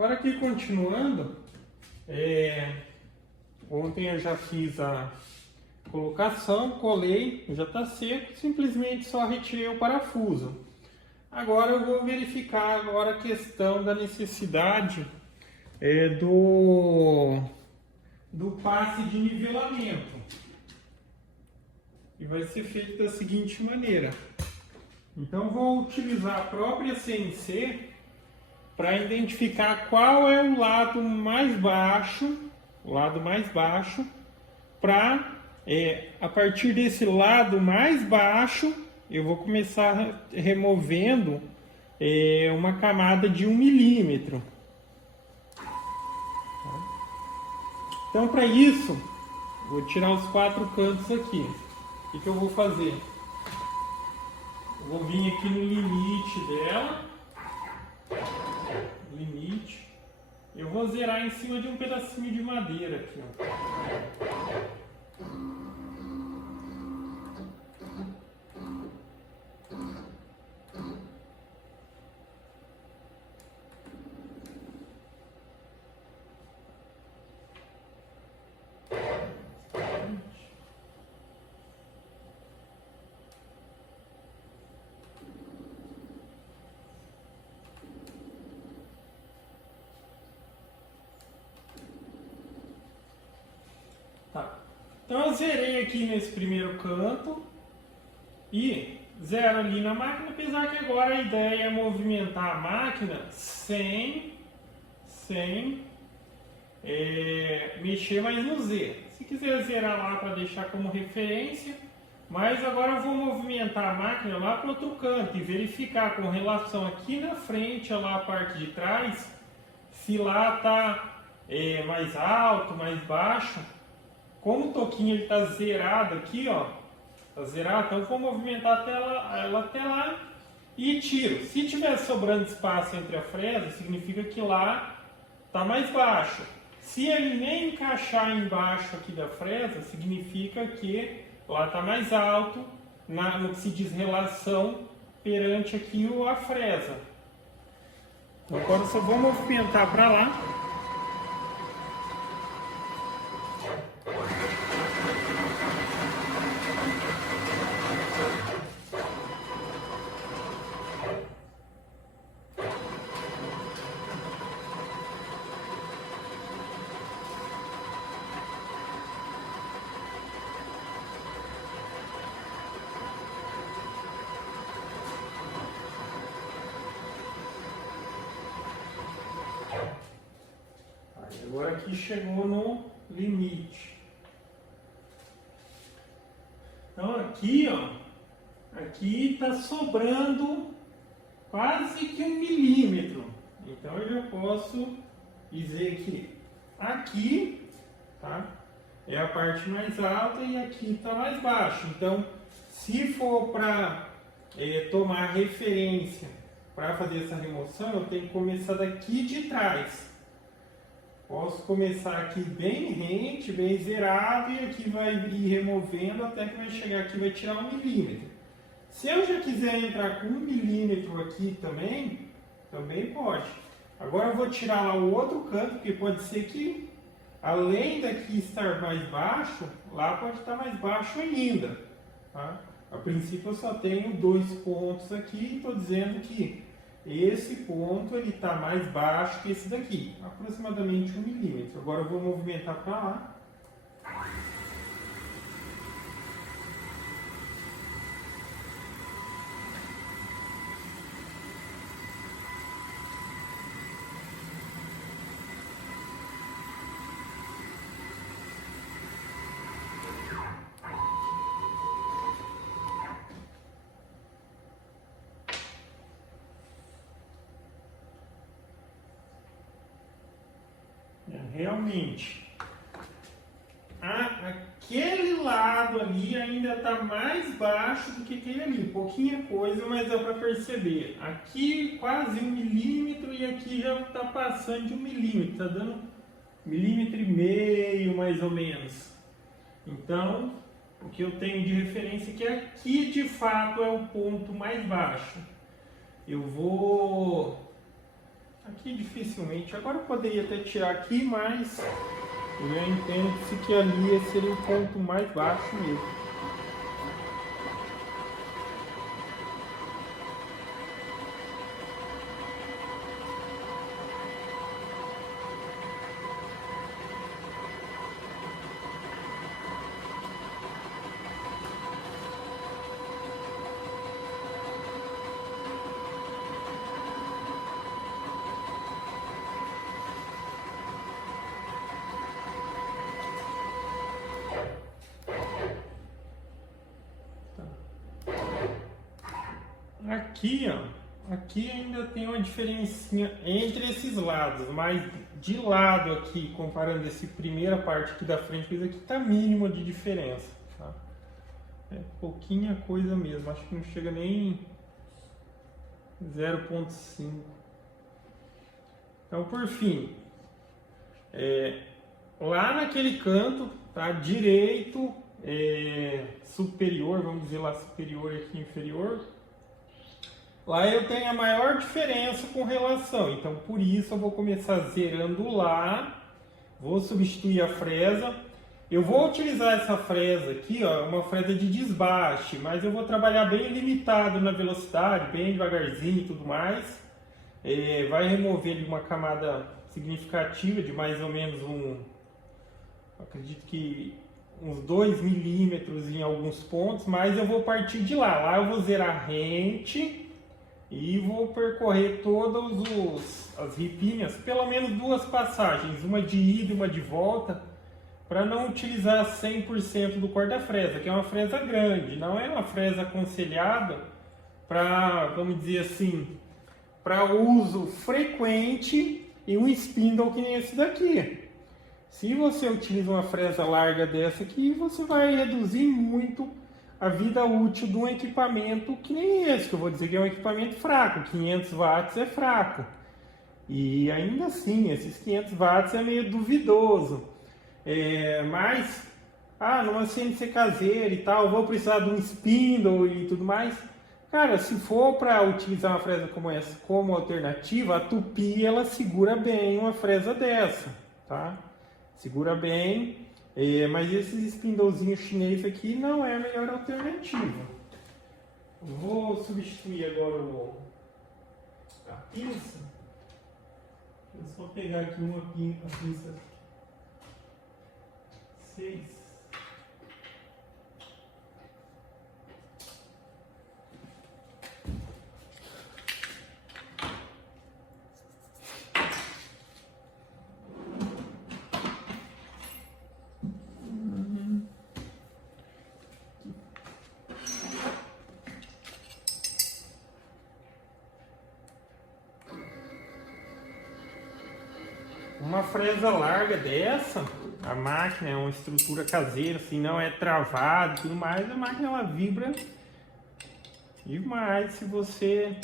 Agora aqui continuando, ontem eu já fiz a colocação, colei, já está seco, simplesmente só retirei o parafuso. Agora eu vou verificar agora a questão da necessidade do passe de nivelamento. E vai ser feito da seguinte maneira. Então vou utilizar a própria CNC para identificar qual é o lado mais baixo, para a partir desse lado mais baixo eu vou começar removendo uma camada de 1 milímetro. Então para isso vou tirar os 4 cantos aqui. O que eu vou fazer? Eu vou vir aqui no limite dela. Limite. Eu vou zerar em cima de um pedacinho de madeira aqui, ó. Tá. Então eu zerei aqui nesse primeiro canto e zero ali na máquina, apesar que agora a ideia é movimentar a máquina sem mexer mais no Z. Se quiser zerar lá para deixar como referência, mas agora eu vou movimentar a máquina lá para outro canto e verificar com relação aqui na frente, lá a parte de trás, se lá está mais alto, mais baixo. Como o toquinho está zerado aqui, ó, tá zerado, então eu vou movimentar ela até lá e tiro. Se tiver sobrando espaço entre a fresa, significa que lá está mais baixo. Se ele nem encaixar embaixo aqui da fresa, significa que lá está mais alto, no que se diz relação perante aqui a fresa. Agora eu só vou movimentar para lá. Agora aqui chegou no limite. Então aqui, ó, aqui está sobrando quase que 1 milímetro. Então eu já posso dizer que aqui, tá, é a parte mais alta e aqui está mais baixo. Então, se for para tomar referência para fazer essa remoção, eu tenho que começar daqui de trás. Posso começar aqui bem rente, bem zerado, e aqui vai ir removendo até que vai chegar aqui e vai tirar 1 milímetro. Se eu já quiser entrar com 1 milímetro aqui também pode. Agora eu vou tirar lá o outro canto, porque pode ser que, além daqui estar mais baixo, lá pode estar mais baixo ainda. Tá? A princípio eu só tenho 2 pontos aqui e estou dizendo que esse ponto ele está mais baixo que esse daqui, aproximadamente 1 milímetro. Agora eu vou movimentar para lá. Realmente, aquele lado ali ainda está mais baixo do que aquele ali, pouquinha coisa, mas dá para perceber. Aqui quase 1 milímetro e aqui já está passando de 1 milímetro, está dando 1,5 milímetro mais ou menos. Então, o que eu tenho de referência é que aqui de fato é o ponto mais baixo. Eu vou Aqui dificilmente. Agora eu poderia até tirar aqui, mas eu já entendo que ali seria o ponto mais baixo mesmo. Aqui, ó, aqui ainda tem uma diferencinha entre esses lados, mas de lado aqui, comparando essa primeira parte aqui da frente, isso aqui tá mínimo de diferença, tá? É pouquinha coisa mesmo, acho que não chega nem 0,5. Então, por fim, lá naquele canto, tá, direito, superior, vamos dizer lá superior e aqui inferior, lá eu tenho a maior diferença com relação, então por isso eu vou começar zerando lá, vou substituir a fresa, eu vou utilizar essa fresa aqui, ó, uma fresa de desbaste, mas eu vou trabalhar bem limitado na velocidade, bem devagarzinho e tudo mais, vai remover ali uma camada significativa de mais ou menos acredito que uns 2 milímetros em alguns pontos, mas eu vou partir de lá eu vou zerar rente, e vou percorrer todas as ripinhas, pelo menos 2 passagens, uma de ida e uma de volta, para não utilizar 100% do corta-fresa, que é uma fresa grande, não é uma fresa aconselhada para, vamos dizer assim, para uso frequente em um spindle que nem esse daqui. Se você utiliza uma fresa larga dessa aqui, você vai reduzir muito a vida útil de um equipamento que nem esse, que eu vou dizer que é um equipamento fraco, 500 watts é fraco. E ainda assim, esses 500 watts é meio duvidoso. Mas, numa CNC caseira e tal, vou precisar de um spindle e tudo mais. Cara, se for para utilizar uma fresa como essa como alternativa, a Tupi ela segura bem uma fresa dessa, tá? Segura bem. Mas esses spindlezinhos chineses aqui não é a melhor alternativa. Vou substituir agora a pinça. Eu só pegar aqui uma pinça 6. Uma fresa larga dessa, a máquina é uma estrutura caseira, assim, não é travada e tudo mais, a máquina ela vibra demais se você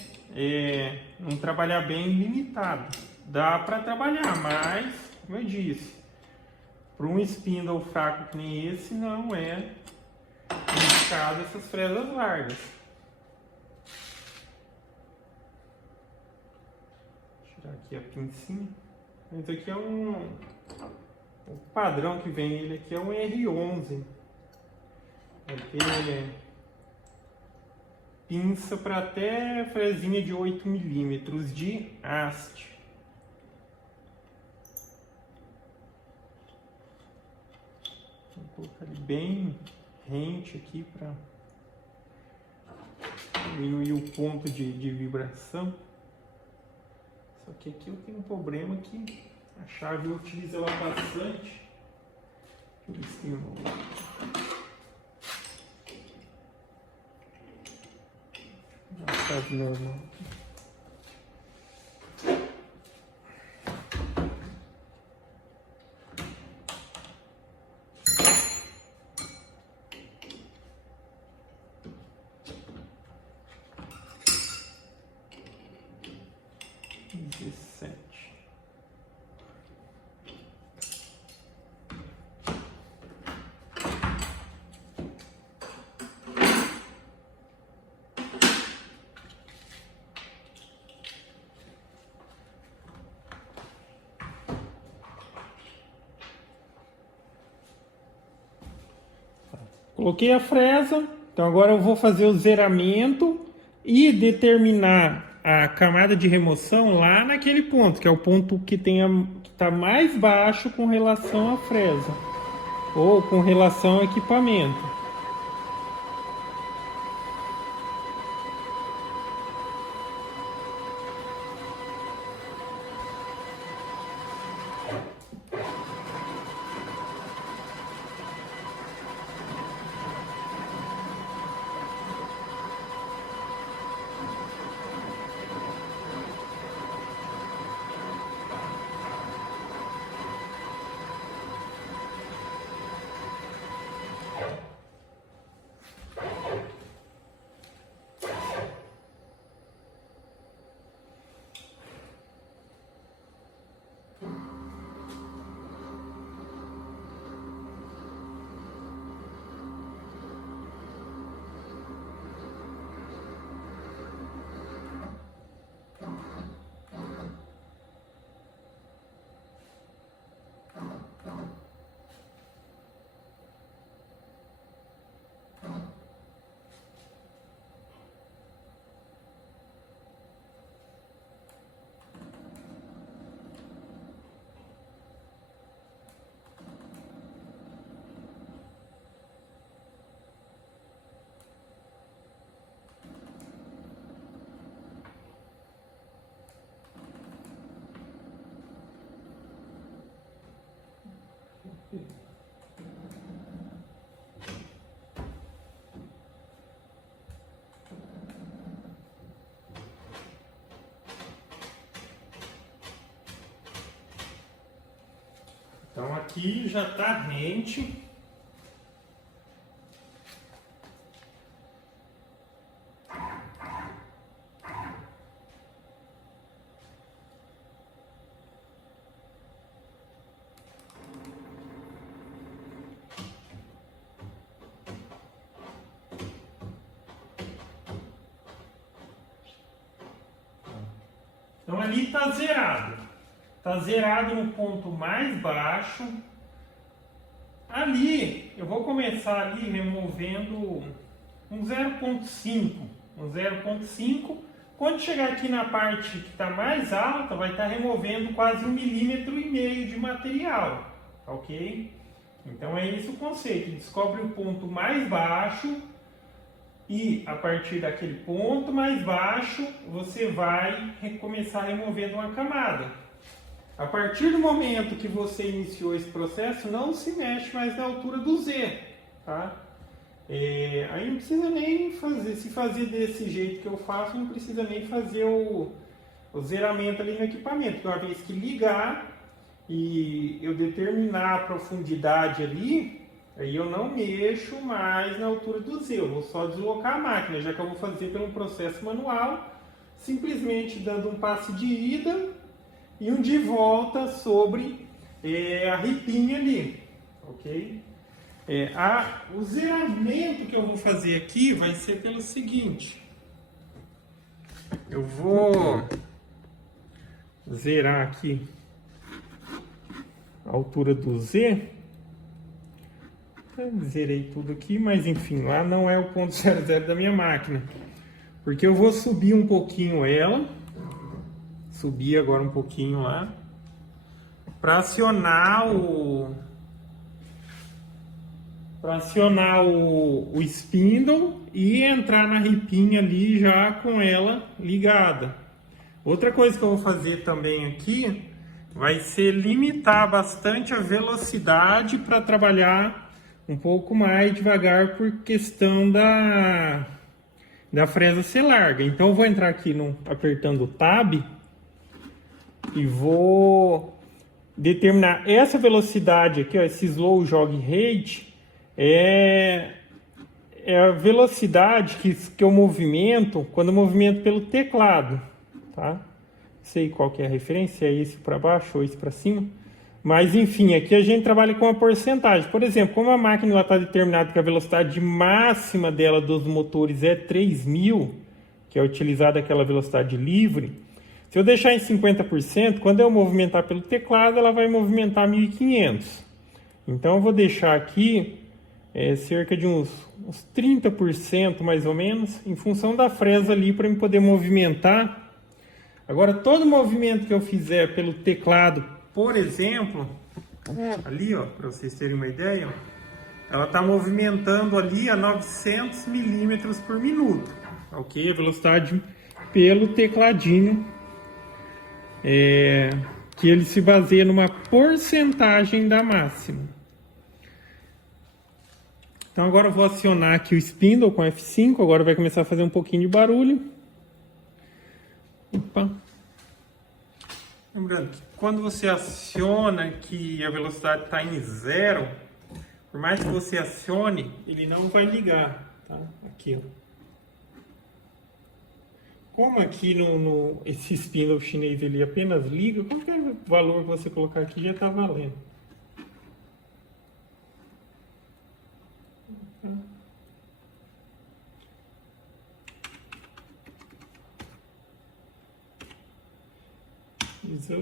não trabalhar bem limitado. Dá para trabalhar, mas, como eu disse, para um spindle fraco que nem esse, não é indicado essas fresas largas. Vou tirar aqui a pincinha. Esse aqui é o padrão que vem, ele aqui é um R11. Vai ter pinça para até fresinha de 8 milímetros de haste. Vou colocar ele bem rente aqui para diminuir o ponto de vibração. Só que aqui eu tenho um problema que a chave eu utilizo ela bastante. Deixa eu ver se tem uma chave normal. Coloquei a fresa, então agora eu vou fazer o zeramento e determinar a camada de remoção lá naquele ponto, que é o ponto que está mais baixo com relação à fresa, ou com relação ao equipamento. Então aqui já está rente. Então ali está zerado. Está zerado no ponto mais baixo. Ali, eu vou começar ali removendo um 0,5. Um 0,5. Quando chegar aqui na parte que está mais alta, vai estar removendo quase 1,5 mm de material. Ok? Então é esse o conceito. Descobre o ponto mais baixo e a partir daquele ponto mais baixo, você vai começar removendo uma camada. A partir do momento que você iniciou esse processo, não se mexe mais na altura do Z, tá? Aí não precisa nem fazer, se fazer desse jeito que eu faço, não precisa nem fazer o zeramento ali no equipamento, porque uma vez que ligar e eu determinar a profundidade ali, aí eu não mexo mais na altura do Z, eu vou só deslocar a máquina, já que eu vou fazer pelo processo manual, simplesmente dando um passe de ida e um de volta sobre a ripinha ali, ok? O zeramento que eu vou fazer aqui vai ser pelo seguinte: eu vou zerar aqui a altura do Z. Zerei tudo aqui, mas enfim, lá não é o ponto 00 da minha máquina, porque eu vou subir um pouquinho ela. Subir agora um pouquinho lá para acionar o spindle e entrar na ripinha ali já com ela ligada. Outra coisa que eu vou fazer também aqui vai ser limitar bastante a velocidade para trabalhar um pouco mais devagar por questão da fresa ser larga. Então eu vou entrar aqui apertando o Tab e vou determinar essa velocidade aqui, ó, esse slow jog rate, é a velocidade que eu movimento quando eu movimento pelo teclado, tá? Não sei qual que é a referência, é esse para baixo ou esse para cima, mas enfim, aqui a gente trabalha com a porcentagem. Por exemplo, como a máquina está determinada que a velocidade máxima dela dos motores é 3.000, que é utilizada aquela velocidade livre, se eu deixar em 50%, quando eu movimentar pelo teclado, ela vai movimentar 1.500. Então eu vou deixar aqui cerca de uns 30% mais ou menos, em função da fresa ali para eu poder movimentar. Agora, todo movimento que eu fizer pelo teclado, por exemplo, ali, ó, para vocês terem uma ideia, ó, ela está movimentando ali a 900 milímetros por minuto, ok? A velocidade pelo tecladinho, que ele se baseia numa porcentagem da máxima. Então agora eu vou acionar aqui o spindle com F5, agora vai começar a fazer um pouquinho de barulho. Opa. Lembrando que quando você aciona que a velocidade está em 0, por mais que você acione, ele não vai ligar, tá? Aqui, ó. Como aqui esse spindle chinês ele apenas liga, qualquer valor que você colocar aqui já está valendo. Isso.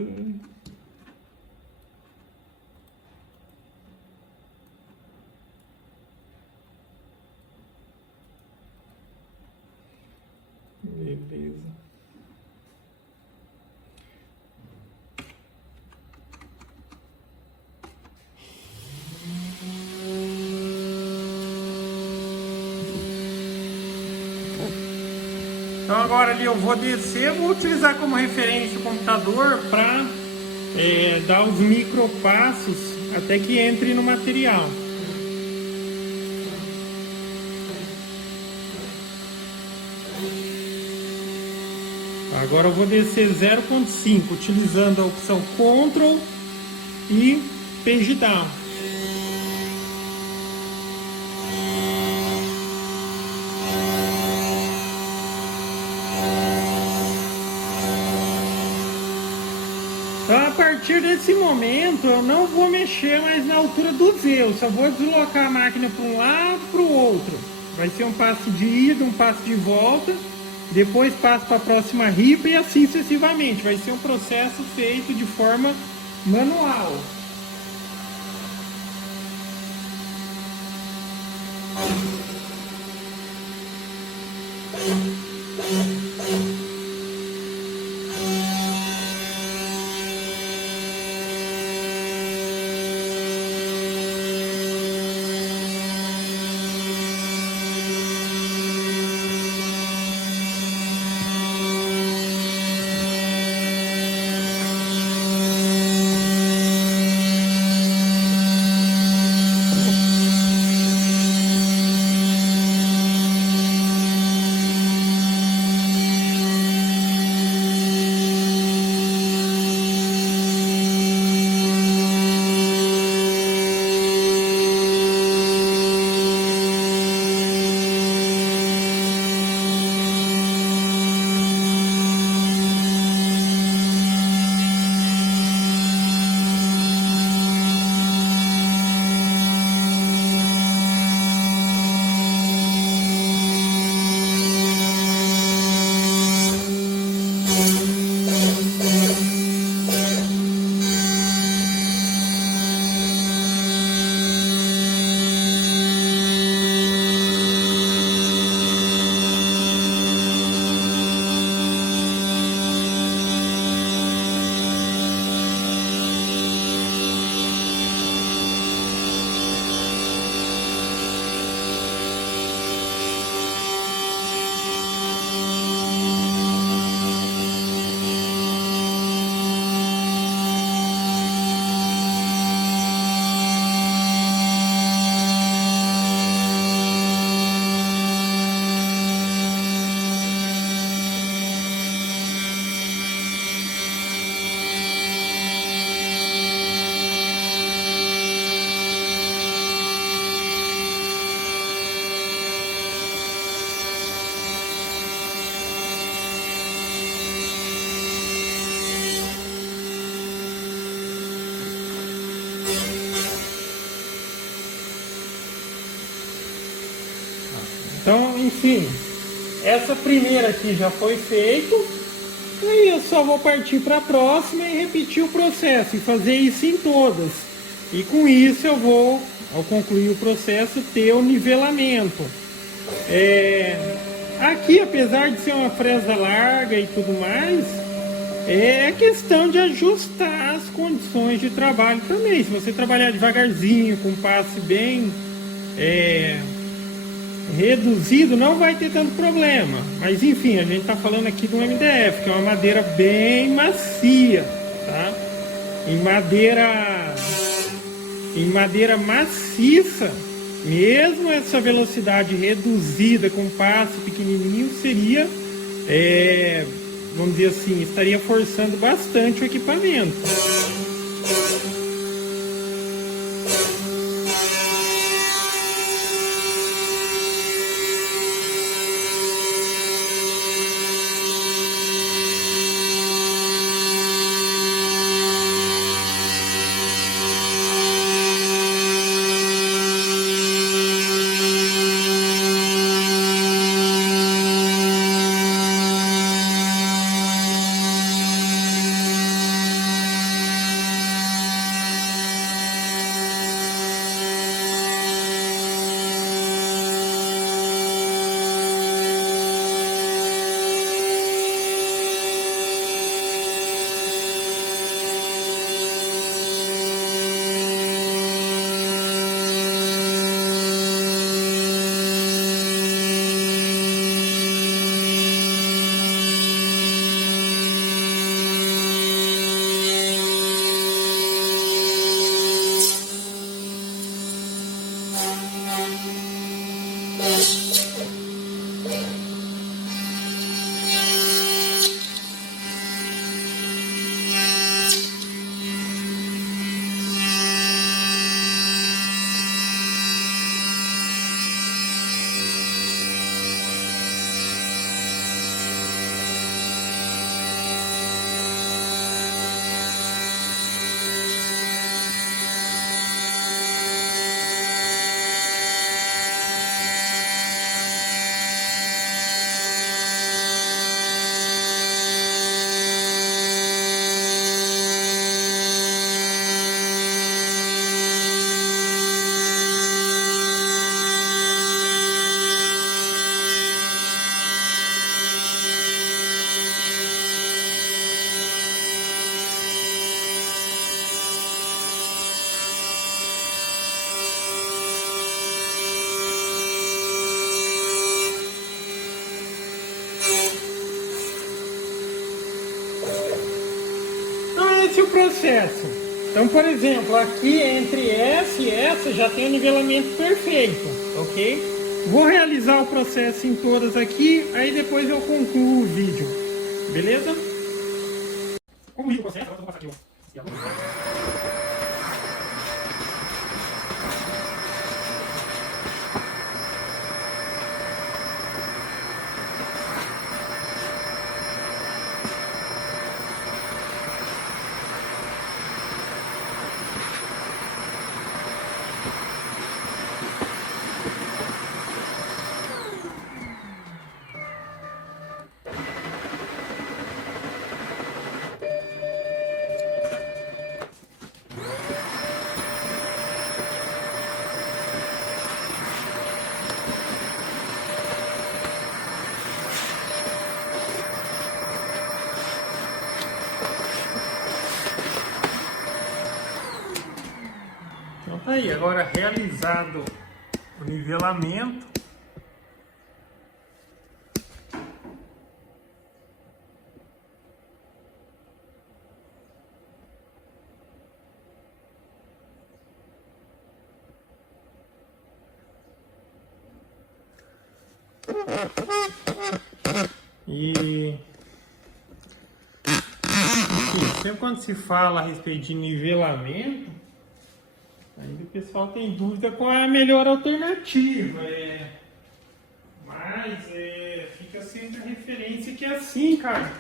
Beleza. Então agora ali eu vou descer, vou utilizar como referência o computador para dar os micropassos até que entre no material. Agora eu vou descer 0.5, utilizando a opção Ctrl e Page Down. Então, a partir desse momento, eu não vou mexer mais na altura do Z, eu só vou deslocar a máquina para um lado e para o outro. Vai ser um passo de ida, um passo de volta, depois passo para a próxima ripa e assim sucessivamente. Vai ser um processo feito de forma manual. Então, enfim, essa primeira aqui já foi feita. Aí eu só vou partir para a próxima e repetir o processo e fazer isso em todas. E com isso eu vou ao concluir o processo, ter o nivelamento. Aqui, apesar de ser uma fresa larga e tudo mais, é questão de ajustar as condições de trabalho também. Se você trabalhar devagarzinho, com passe bem reduzido, não vai ter tanto problema. Mas enfim, a gente está falando aqui do MDF, que é uma madeira bem macia, tá? Em madeira maciça, mesmo essa velocidade reduzida com passe pequenininho seria, vamos dizer assim, estaria forçando bastante o equipamento. O processo. Então, por exemplo, aqui entre essa e essa já tem o nivelamento perfeito, ok? Vou realizar o processo em todas aqui, aí depois eu concluo o vídeo, beleza? Concluí o processo, agora eu vou passar aqui. Então tá aí, agora realizado o nivelamento. E sempre quando se fala a respeito de nivelamento, ainda o pessoal tem dúvida qual é a melhor alternativa. Mas fica sempre a referência que é assim, cara.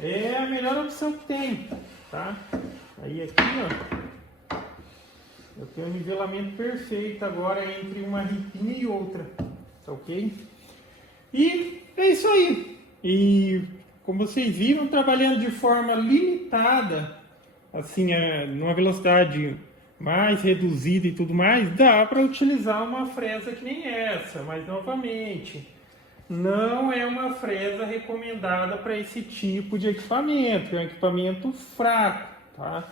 É a melhor opção que tem, tá? Aí aqui, ó, eu tenho o nivelamento perfeito agora entre uma ripinha e outra, tá ok? E é isso aí. E como vocês viram, trabalhando de forma limitada, assim, numa velocidade mais reduzida e tudo mais, dá para utilizar uma fresa que nem essa, mas novamente, não é uma fresa recomendada para esse tipo de equipamento, é um equipamento fraco, tá?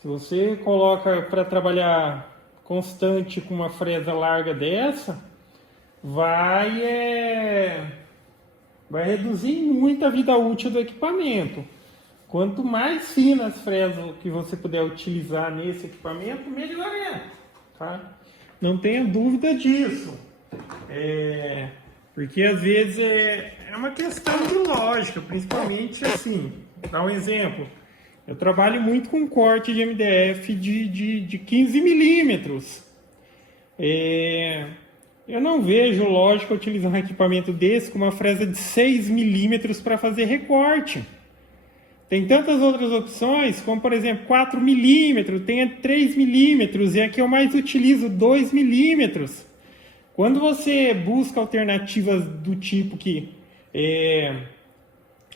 Se você coloca para trabalhar constante com uma fresa larga dessa, vai reduzir muito a vida útil do equipamento. Quanto mais finas as fresas que você puder utilizar nesse equipamento, melhor é, tá? Não tenha dúvida disso. Porque às vezes é uma questão de lógica, principalmente assim. Vou dar um exemplo. Eu trabalho muito com corte de MDF de 15 milímetros. Eu não vejo lógica utilizar um equipamento desse com uma fresa de 6 milímetros para fazer recorte. Tem tantas outras opções, como por exemplo 4 milímetros, tem 3 milímetros, e aqui eu mais utilizo 2 milímetros. Quando você busca alternativas do tipo que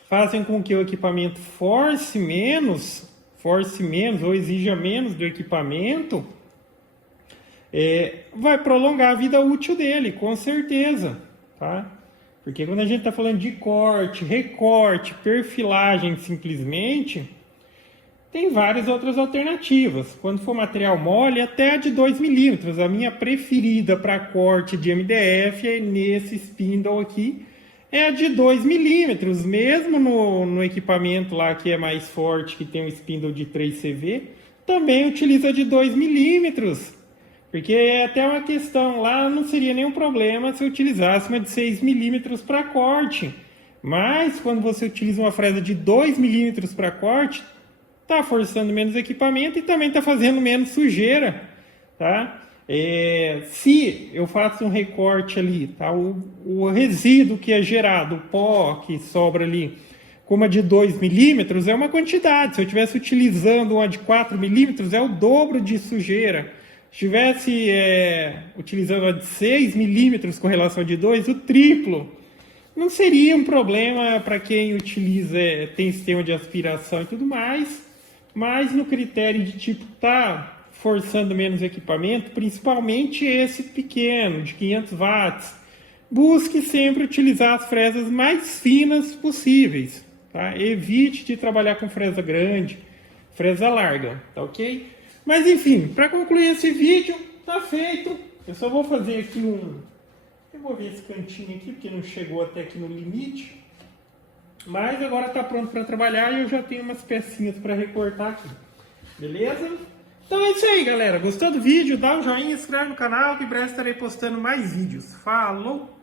fazem com que o equipamento force menos ou exija menos do equipamento, vai prolongar a vida útil dele, com certeza, tá? Porque quando a gente está falando de corte, recorte, perfilagem simplesmente, tem várias outras alternativas. Quando for material mole, até a de 2 milímetros. A minha preferida para corte de MDF nesse spindle aqui é a de 2 milímetros. Mesmo no equipamento lá que é mais forte, que tem um spindle de 3CV, também utiliza de 2 milímetros. Porque é até uma questão, lá não seria nenhum problema se eu utilizasse uma de 6 milímetros para corte. Mas quando você utiliza uma fresa de 2 milímetros para corte, está forçando menos equipamento e também está fazendo menos sujeira, tá? Se eu faço um recorte ali, tá? O resíduo que é gerado, o pó que sobra ali, com uma de 2 milímetros é uma quantidade. Se eu estivesse utilizando uma de 4 milímetros, é o dobro de sujeira. Se estivesse utilizando a de 6 milímetros com relação a de 2, o triplo. Não seria um problema para quem utiliza, tem sistema de aspiração e tudo mais, mas no critério de tipo tá forçando menos equipamento, principalmente esse pequeno, de 500 watts, busque sempre utilizar as fresas mais finas possíveis, tá? Evite de trabalhar com fresa grande, fresa larga, tá ok? Mas enfim, para concluir esse vídeo, tá feito. Eu só vou fazer aqui eu vou ver esse cantinho aqui, porque não chegou até aqui no limite. Mas agora está pronto para trabalhar e eu já tenho umas pecinhas para recortar aqui. Beleza? Então é isso aí, galera. Gostou do vídeo? Dá um joinha, inscreve no canal que em breve estarei postando mais vídeos. Falou!